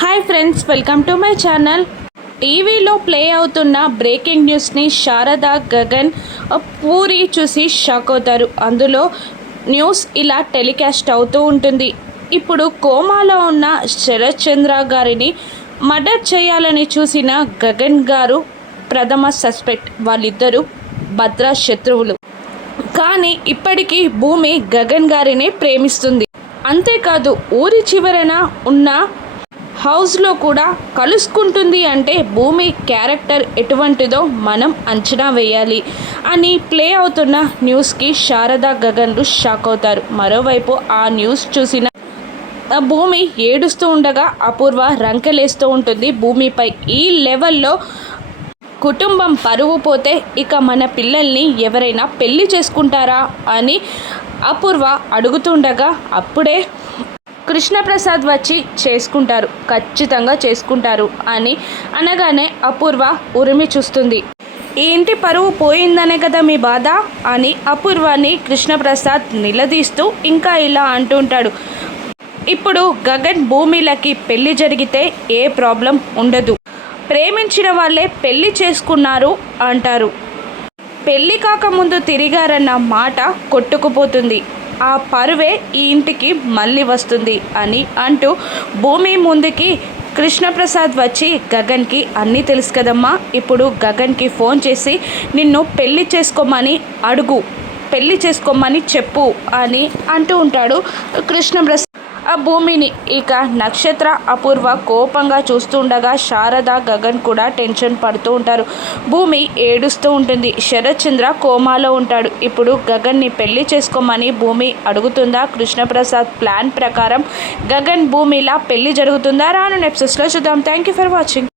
Hi friends welcome to my channel టీవీలో play అవుతున్న breaking న్యూస్ని శారద గగన్ పూరి చూసి షాక్ అవుతారు. అందులో న్యూస్ ఇలా టెలికాస్ట్ అవుతూ ఉంటుంది. ఇప్పుడు కోమాలో ఉన్న శరత్ చంద్ర గారిని మర్డర్ చేయాలని చూసిన గగన్ గారు ప్రథమ సస్పెక్ట్ వాళ్ళిద్దరూ భద్ర శత్రువులు. కానీ ఇప్పటికీ భూమి గగన్ గారిని ప్రేమిస్తుంది. అంతేకాదు ఊరి చివరన ఉన్న హౌస్లో కూడా కలుసుకుంటుంది అంటే భూమి క్యారెక్టర్ ఎటువంటిదో మనం అంచనా వేయాలి అని ప్లే అవుతున్న న్యూస్కి శారద గగన్లు షాక్ అవుతారు. మరోవైపు ఆ న్యూస్ చూసిన ఆ భూమి ఏడుస్తూ ఉండగా అపూర్వ రంకెలేస్తూ ఉంటుంది భూమిపై. ఈ లెవెల్లో కుటుంబం పరువు పోతే ఇక మన పిల్లల్ని ఎవరైనా పెళ్ళి చేసుకుంటారా అని అపూర్వ అడుగుతుండగా అప్పుడే కృష్ణప్రసాద్ వచ్చి చేసుకుంటారు ఖచ్చితంగా చేసుకుంటారు అని అనగానే అపూర్వ ఉరిమి చూస్తుంది. ఈ ఇంటి పరువు పోయిందనే కదా మీ బాధ? అని అపూర్వాని కృష్ణప్రసాద్ నిలదీస్తూ ఇంకా ఇలా అంటుంటాడు ఇప్పుడు గగన్ భూమిలకి పెళ్ళి జరిగితే ఏ ప్రాబ్లం ఉండదు. ప్రేమించిన వాళ్ళే పెళ్ళి చేసుకున్నారు అంటారు. పెళ్ళి కాకముందు తిరిగారన్న మాట కొట్టుకుపోతుంది. ఆ పరువే ఈ ఇంటికి మళ్ళీ వస్తుంది అని అంటూ భూమి ముందుకి కృష్ణప్రసాద్ వచ్చి గగన్కి అన్నీ తెలుసు కదమ్మా. ఇప్పుడు గగన్కి ఫోన్ చేసి నిన్ను పెళ్ళి చేసుకోమని అడుగు పెళ్ళి చేసుకోమని చెప్పు అని అంటూ ఉంటాడు కృష్ణప్రసాద్. ఆ భూమిని ఇక నక్షత్ర అపూర్వ కోపంగా చూస్తుండగా శారద గగన్ కూడా టెన్షన్ పడుతూ ఉంటారు. భూమి ఏడుస్తూ ఉంటుంది. శరత్ చంద్ర కోమాలో ఉంటాడు. ఇప్పుడు గగన్ని పెళ్ళి చేసుకోమని భూమి అడుగుతుందా? కృష్ణప్రసాద్ ప్లాన్ ప్రకారం గగన్ భూమిలా పెళ్ళి జరుగుతుందా? రాను నెప్సెస్లో చూద్దాం. Thank you for watching